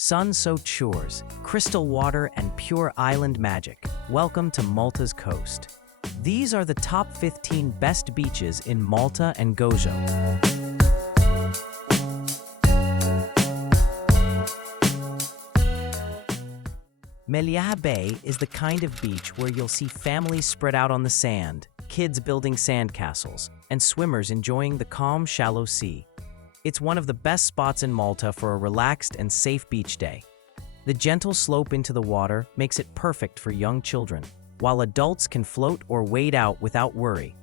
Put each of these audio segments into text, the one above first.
sun-soaked shores, crystal water, and pure island magic. Welcome to Malta's coast. These are the top 15 best beaches in Malta and Gozo. Mellieha Bay is the kind of beach where you'll see families spread out on the sand, kids building sandcastles, and swimmers enjoying the calm, shallow sea. It's one of the best spots in Malta for a relaxed and safe beach day. The gentle slope into the water makes it perfect for young children, while adults can float or wade out without worry.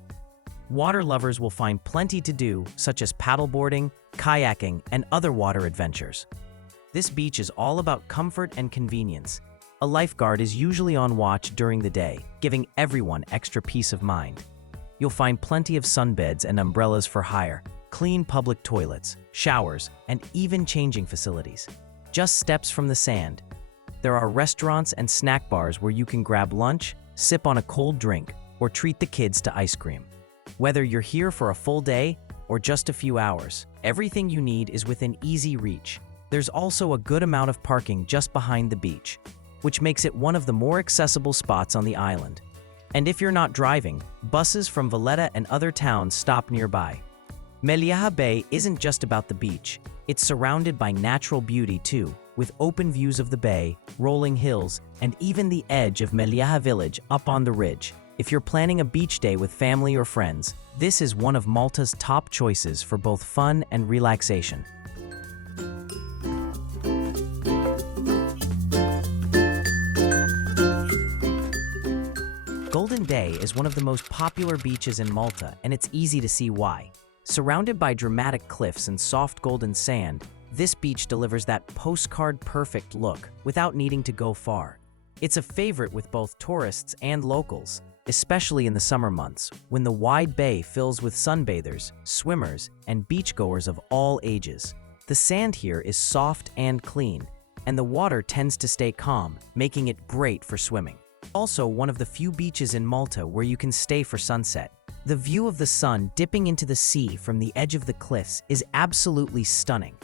Water lovers will find plenty to do, such as paddleboarding, kayaking, and other water adventures. This beach is all about comfort and convenience. A lifeguard is usually on watch during the day, giving everyone extra peace of mind. You'll find plenty of sunbeds and umbrellas for hire, clean public toilets, showers, and even changing facilities. Just steps from the sand. There are restaurants and snack bars where you can grab lunch, sip on a cold drink, or treat the kids to ice cream. Whether you're here for a full day or just a few hours, everything you need is within easy reach. There's also a good amount of parking just behind the beach, which makes it one of the more accessible spots on the island. And if you're not driving, buses from Valletta and other towns stop nearby. Mellieha Bay isn't just about the beach. It's surrounded by natural beauty too, with open views of the bay, rolling hills, and even the edge of Mellieha village up on the ridge. If you're planning a beach day with family or friends, this is one of Malta's top choices for both fun and relaxation. Golden Bay is one of the most popular beaches in Malta, and it's easy to see why. Surrounded by dramatic cliffs and soft golden sand, this beach delivers that postcard-perfect look without needing to go far. It's a favorite with both tourists and locals, especially in the summer months, when the wide bay fills with sunbathers, swimmers, and beachgoers of all ages. The sand here is soft and clean, and the water tends to stay calm, making it great for swimming. Also one of the few beaches in Malta where you can stay for sunset. The view of the sun dipping into the sea from the edge of the cliffs is absolutely stunning.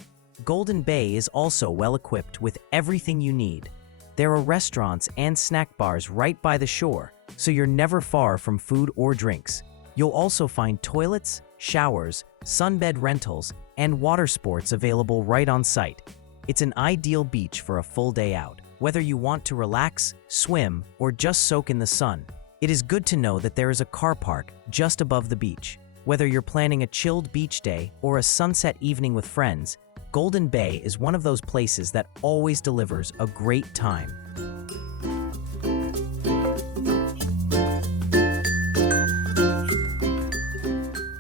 Golden Bay is also well equipped with everything you need. There are restaurants and snack bars right by the shore, so you're never far from food or drinks. You'll also find toilets, showers, sunbed rentals, and water sports available right on site. It's an ideal beach for a full day out. Whether you want to relax, swim, or just soak in the sun, it is good to know that there is a car park just above the beach. Whether you're planning a chilled beach day or a sunset evening with friends, Golden Bay is one of those places that always delivers a great time.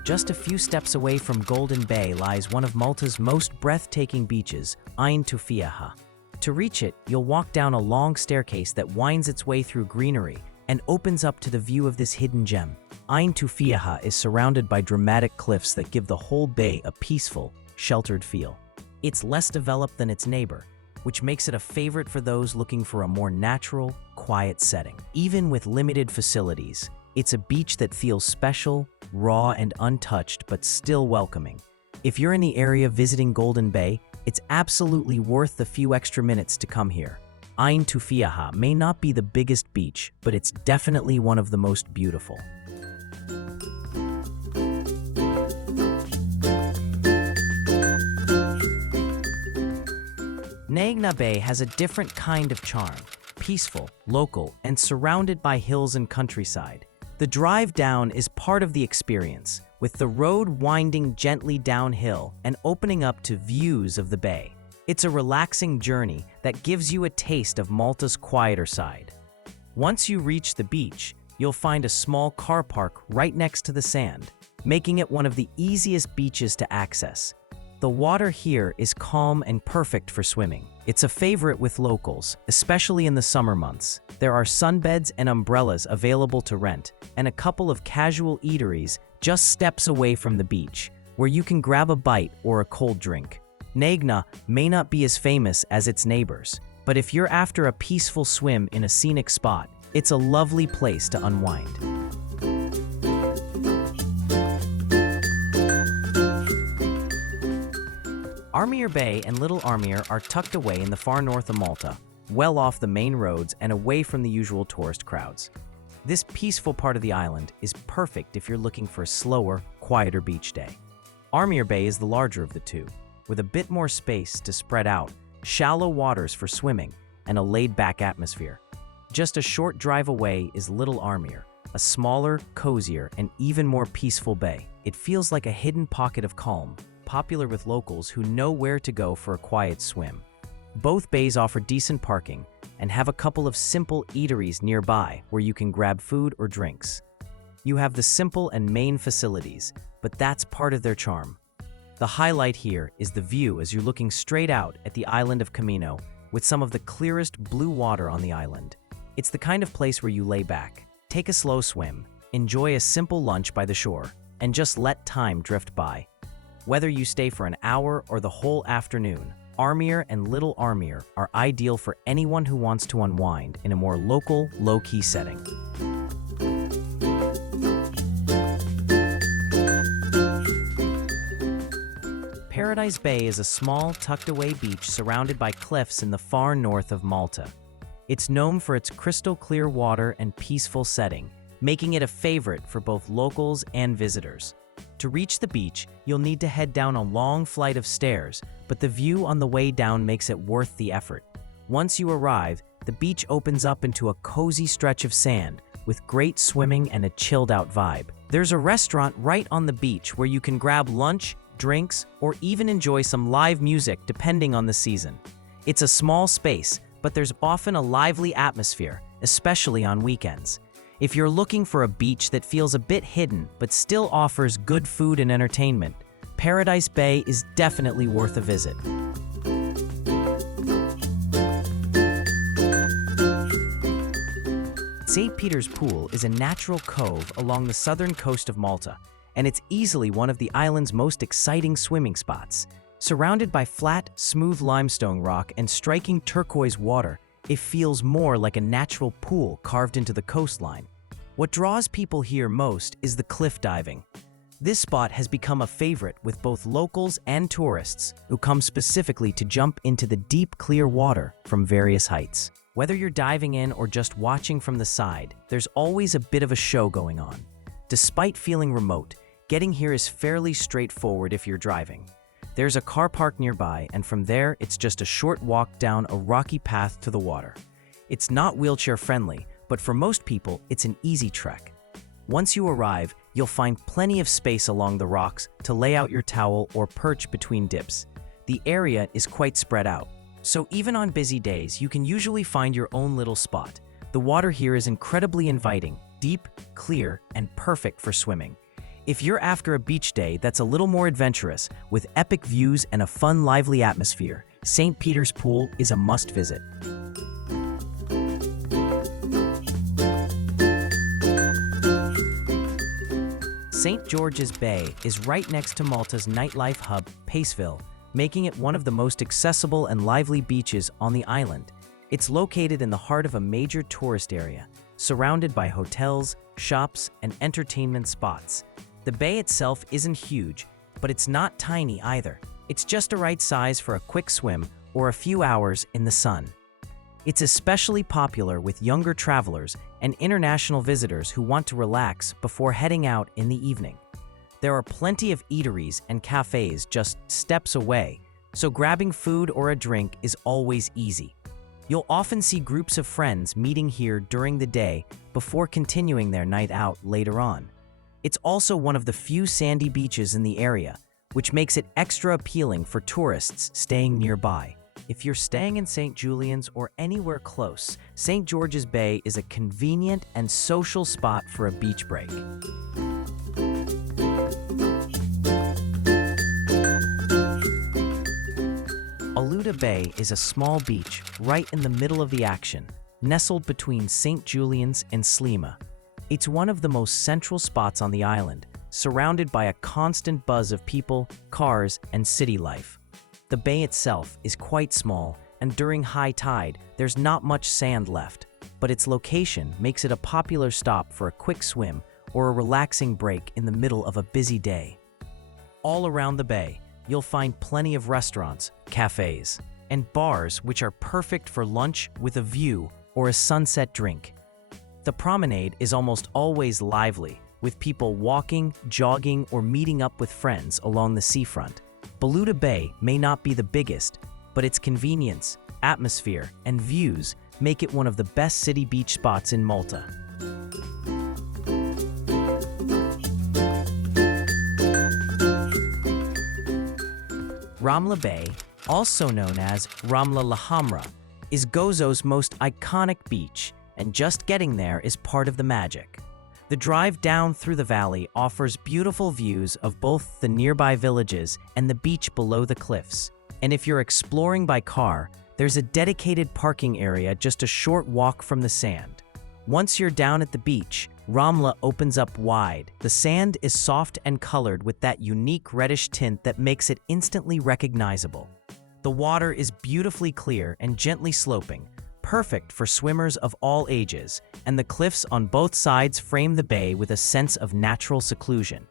Just a few steps away from Golden Bay lies one of Malta's most breathtaking beaches, Tuffieha. To reach it, you'll walk down a long staircase that winds its way through greenery and opens up to the view of this hidden gem. Tuffieha is surrounded by dramatic cliffs that give the whole bay a peaceful, sheltered feel. It's less developed than its neighbor, which makes it a favorite for those looking for a more natural, quiet setting. Even with limited facilities, it's a beach that feels special, raw, and untouched, but still welcoming. If you're in the area visiting Golden Bay, it's absolutely worth the few extra minutes to come here. Tuffieha may not be the biggest beach, but it's definitely one of the most beautiful. Gnejna Bay has a different kind of charm, peaceful, local, and surrounded by hills and countryside. The drive down is part of the experience, with the road winding gently downhill and opening up to views of the bay. It's a relaxing journey that gives you a taste of Malta's quieter side. Once you reach the beach, you'll find a small car park right next to the sand, making it one of the easiest beaches to access. The water here is calm and perfect for swimming. It's a favorite with locals, especially in the summer months. There are sunbeds and umbrellas available to rent, and a couple of casual eateries just steps away from the beach, where you can grab a bite or a cold drink. Gnejna may not be as famous as its neighbors, but if you're after a peaceful swim in a scenic spot, it's a lovely place to unwind. Armier Bay and Little Armier are tucked away in the far north of Malta, well off the main roads and away from the usual tourist crowds. This peaceful part of the island is perfect if you're looking for a slower, quieter beach day. Armier Bay is the larger of the two, with a bit more space to spread out, shallow waters for swimming, and a laid-back atmosphere. Just a short drive away is Little Armier, a smaller, cozier, and even more peaceful bay. It feels like a hidden pocket of calm, popular with locals who know where to go for a quiet swim. Both bays offer decent parking and have a couple of simple eateries nearby where you can grab food or drinks. You have the simple and main facilities, but that's part of their charm. The highlight here is the view as you're looking straight out at the island of Comino with some of the clearest blue water on the island. It's the kind of place where you lay back, take a slow swim, enjoy a simple lunch by the shore, and just let time drift by. Whether you stay for an hour or the whole afternoon, Armier and Little Armier are ideal for anyone who wants to unwind in a more local, low-key setting. Paradise Bay is a small, tucked-away beach surrounded by cliffs in the far north of Malta. It's known for its crystal-clear water and peaceful setting, making it a favorite for both locals and visitors. To reach the beach, you'll need to head down a long flight of stairs, but the view on the way down makes it worth the effort. Once you arrive, the beach opens up into a cozy stretch of sand with great swimming and a chilled-out vibe. There's a restaurant right on the beach where you can grab lunch, drinks, or even enjoy some live music depending on the season. It's a small space, but there's often a lively atmosphere, especially on weekends. If you're looking for a beach that feels a bit hidden but still offers good food and entertainment, Paradise Bay is definitely worth a visit. St. Peter's Pool is a natural cove along the southern coast of Malta, and it's easily one of the island's most exciting swimming spots. Surrounded by flat, smooth limestone rock and striking turquoise water, it feels more like a natural pool carved into the coastline. What draws people here most is the cliff diving. This spot has become a favorite with both locals and tourists who come specifically to jump into the deep, clear water from various heights. Whether you're diving in or just watching from the side, there's always a bit of a show going on. Despite feeling remote, getting here is fairly straightforward if you're driving. There's a car park nearby, and from there, it's just a short walk down a rocky path to the water. It's not wheelchair-friendly, but for most people, it's an easy trek. Once you arrive, you'll find plenty of space along the rocks to lay out your towel or perch between dips. The area is quite spread out, so even on busy days, you can usually find your own little spot. The water here is incredibly inviting, deep, clear, and perfect for swimming. If you're after a beach day that's a little more adventurous, with epic views and a fun, lively atmosphere, St. Peter's Pool is a must-visit. St. George's Bay is right next to Malta's nightlife hub, Paceville, making it one of the most accessible and lively beaches on the island. It's located in the heart of a major tourist area, surrounded by hotels, shops, and entertainment spots. The bay itself isn't huge, but it's not tiny either. It's just the right size for a quick swim or a few hours in the sun. It's especially popular with younger travelers and international visitors who want to relax before heading out in the evening. There are plenty of eateries and cafes just steps away, so grabbing food or a drink is always easy. You'll often see groups of friends meeting here during the day before continuing their night out later on. It's also one of the few sandy beaches in the area, which makes it extra appealing for tourists staying nearby. If you're staying in St. Julian's or anywhere close, St. George's Bay is a convenient and social spot for a beach break. Balluta Bay is a small beach right in the middle of the action, nestled between St. Julian's and Sliema. It's one of the most central spots on the island, surrounded by a constant buzz of people, cars, and city life. The bay itself is quite small, and during high tide, there's not much sand left, but its location makes it a popular stop for a quick swim or a relaxing break in the middle of a busy day. All around the bay, you'll find plenty of restaurants, cafes, and bars which are perfect for lunch with a view or a sunset drink. The promenade is almost always lively, with people walking, jogging, or meeting up with friends along the seafront. Balluta Bay may not be the biggest, but its convenience, atmosphere, and views make it one of the best city beach spots in Malta. Ramla Bay, also known as Ramla L-Ħamra, is Gozo's most iconic beach, and just getting there is part of the magic. The drive down through the valley offers beautiful views of both the nearby villages and the beach below the cliffs. And if you're exploring by car, there's a dedicated parking area just a short walk from the sand. Once you're down at the beach, Ramla opens up wide. The sand is soft and colored with that unique reddish tint that makes it instantly recognizable. The water is beautifully clear and gently sloping, perfect for swimmers of all ages, and the cliffs on both sides frame the bay with a sense of natural seclusion.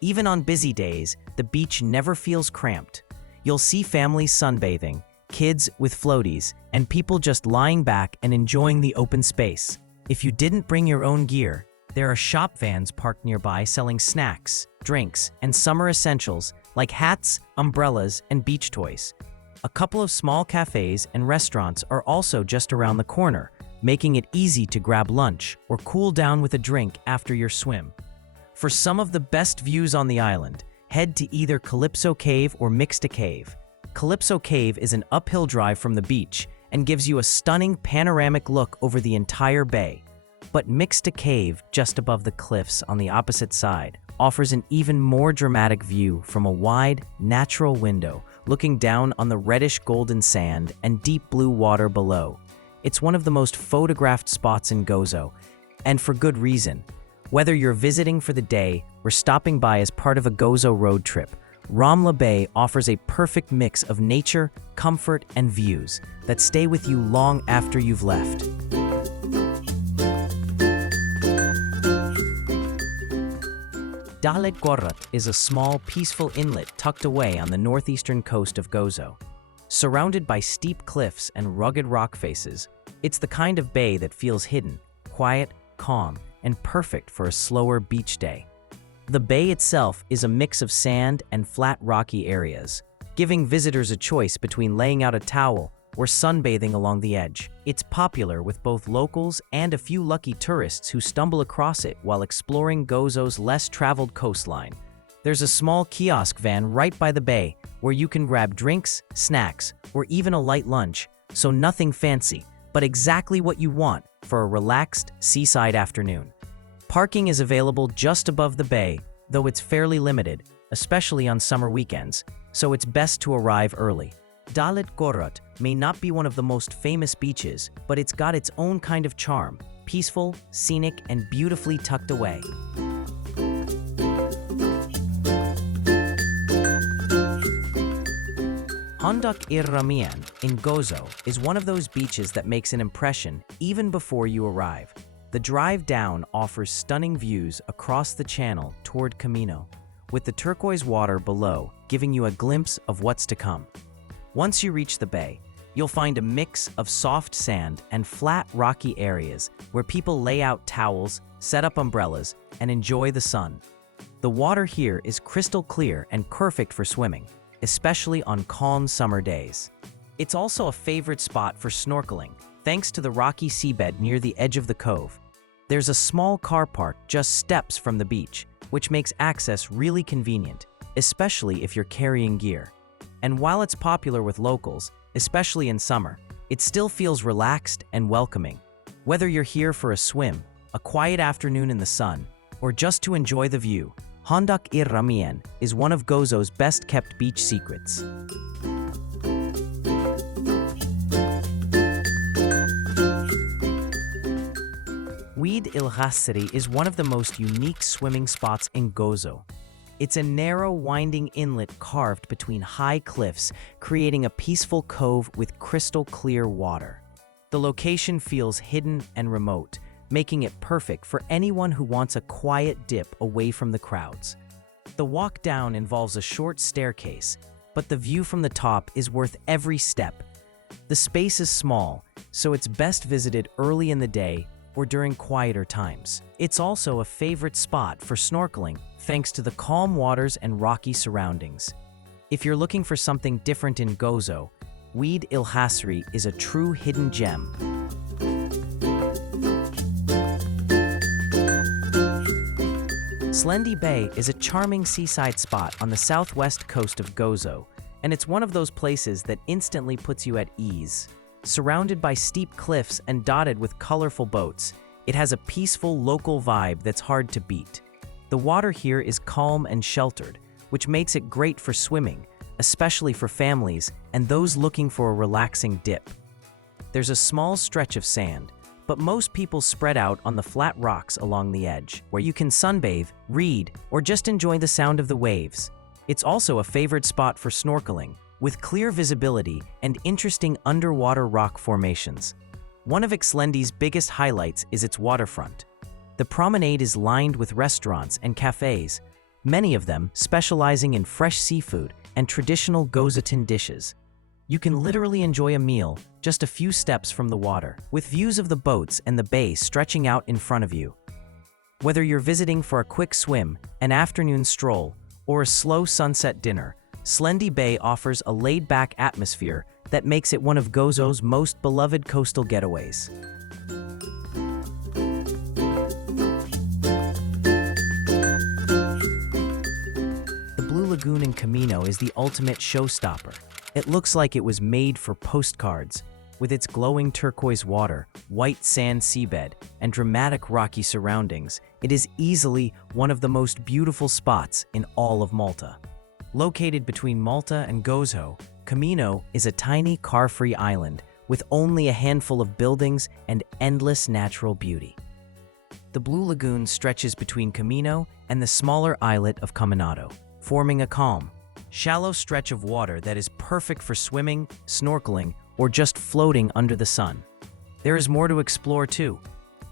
Even on busy days, the beach never feels cramped. You'll see families sunbathing, kids with floaties, and people just lying back and enjoying the open space. If you didn't bring your own gear, there are shop vans parked nearby selling snacks, drinks, and summer essentials like hats, umbrellas, and beach toys. A couple of small cafes and restaurants are also just around the corner, making it easy to grab lunch or cool down with a drink after your swim. For some of the best views on the island, head to either Calypso Cave or Mixta Cave. Calypso Cave is an uphill drive from the beach and gives you a stunning panoramic look over the entire bay. But Mixta Cave, just above the cliffs on the opposite side, offers an even more dramatic view from a wide, natural window looking down on the reddish golden sand and deep blue water below. It's one of the most photographed spots in Gozo, and for good reason. Whether you're visiting for the day or stopping by as part of a Gozo road trip, Ramla Bay offers a perfect mix of nature, comfort, and views that stay with you long after you've left. Dahlet Qorrot is a small, peaceful inlet tucked away on the northeastern coast of Gozo. Surrounded by steep cliffs and rugged rock faces, it's the kind of bay that feels hidden, quiet, calm, and perfect for a slower beach day. The bay itself is a mix of sand and flat rocky areas, giving visitors a choice between laying out a towel or sunbathing along the edge. It's popular with both locals and a few lucky tourists who stumble across it while exploring Gozo's less traveled coastline. There's a small kiosk van right by the bay where you can grab drinks, snacks, or even a light lunch, so nothing fancy, but exactly what you want for a relaxed seaside afternoon. Parking is available just above the bay, though it's fairly limited, especially on summer weekends, so it's best to arrive early. Dahlet Qorrot may not be one of the most famous beaches, but it's got its own kind of charm, peaceful, scenic, and beautifully tucked away. Hondoq ir-Rummien in Gozo is one of those beaches that makes an impression even before you arrive. The drive down offers stunning views across the channel toward Comino, with the turquoise water below giving you a glimpse of what's to come. Once you reach the bay, you'll find a mix of soft sand and flat rocky areas where people lay out towels, set up umbrellas, and enjoy the sun. The water here is crystal clear and perfect for swimming, especially on calm summer days. It's also a favorite spot for snorkeling, thanks to the rocky seabed near the edge of the cove. There's a small car park just steps from the beach, which makes access really convenient, especially if you're carrying gear. And while it's popular with locals, especially in summer, it still feels relaxed and welcoming. Whether you're here for a swim, a quiet afternoon in the sun, or just to enjoy the view, Hondoq ir-Rummien is one of Gozo's best-kept beach secrets. Wied L-Għasri is one of the most unique swimming spots in Gozo. It's a narrow, winding inlet carved between high cliffs, creating a peaceful cove with crystal-clear water. The location feels hidden and remote, making it perfect for anyone who wants a quiet dip away from the crowds. The walk down involves a short staircase, but the view from the top is worth every step. The space is small, so it's best visited early in the day or during quieter times. It's also a favorite spot for snorkeling, thanks to the calm waters and rocky surroundings. If you're looking for something different in Gozo, Wied L-Għasri is a true hidden gem. Xlendi Bay is a charming seaside spot on the southwest coast of Gozo, and it's one of those places that instantly puts you at ease. Surrounded by steep cliffs and dotted with colorful boats, it has a peaceful local vibe that's hard to beat. The water here is calm and sheltered, which makes it great for swimming, especially for families and those looking for a relaxing dip. There's a small stretch of sand, but most people spread out on the flat rocks along the edge, where you can sunbathe, read, or just enjoy the sound of the waves. It's also a favorite spot for snorkeling, with clear visibility and interesting underwater rock formations. One of Xlendi's biggest highlights is its waterfront. The promenade is lined with restaurants and cafes, many of them specializing in fresh seafood and traditional Gozotan dishes. You can literally enjoy a meal just a few steps from the water, with views of the boats and the bay stretching out in front of you. Whether you're visiting for a quick swim, an afternoon stroll, or a slow sunset dinner, Xlendi Bay offers a laid-back atmosphere that makes it one of Gozo's most beloved coastal getaways. The Blue Lagoon in Comino is the ultimate showstopper. It looks like it was made for postcards, with its glowing turquoise water, white sand seabed, and dramatic rocky surroundings. It is easily one of the most beautiful spots in all of Malta. Located between Malta and Gozo, Comino is a tiny car-free island with only a handful of buildings and endless natural beauty. The Blue Lagoon stretches between Comino and the smaller islet of Comino, forming a calm, shallow stretch of water that is perfect for swimming, snorkeling, or just floating under the sun. There is more to explore too.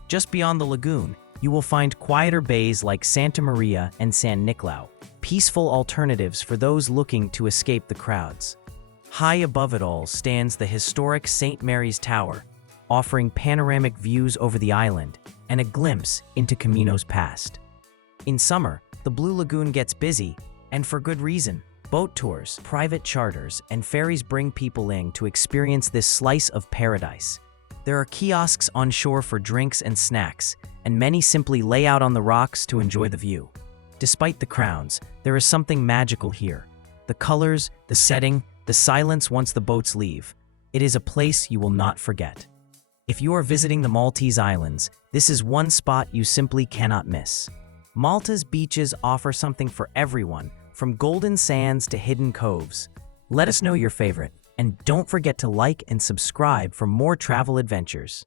Just beyond the lagoon, you will find quieter bays like Santa Maria and San Nicolau, peaceful alternatives for those looking to escape the crowds. High above it all stands the historic St. Mary's Tower, offering panoramic views over the island and a glimpse into Comino's past. In summer, the Blue Lagoon gets busy, and for good reason. Boat tours, private charters, and ferries bring people in to experience this slice of paradise. There are kiosks on shore for drinks and snacks, and many simply lay out on the rocks to enjoy the view. Despite the crowds, there is something magical here. The colors, the setting, the silence once the boats leave. It is a place you will not forget. If you are visiting the Maltese Islands, this is one spot you simply cannot miss. Malta's beaches offer something for everyone, from golden sands to hidden coves. Let us know your favorite, and don't forget to like and subscribe for more travel adventures.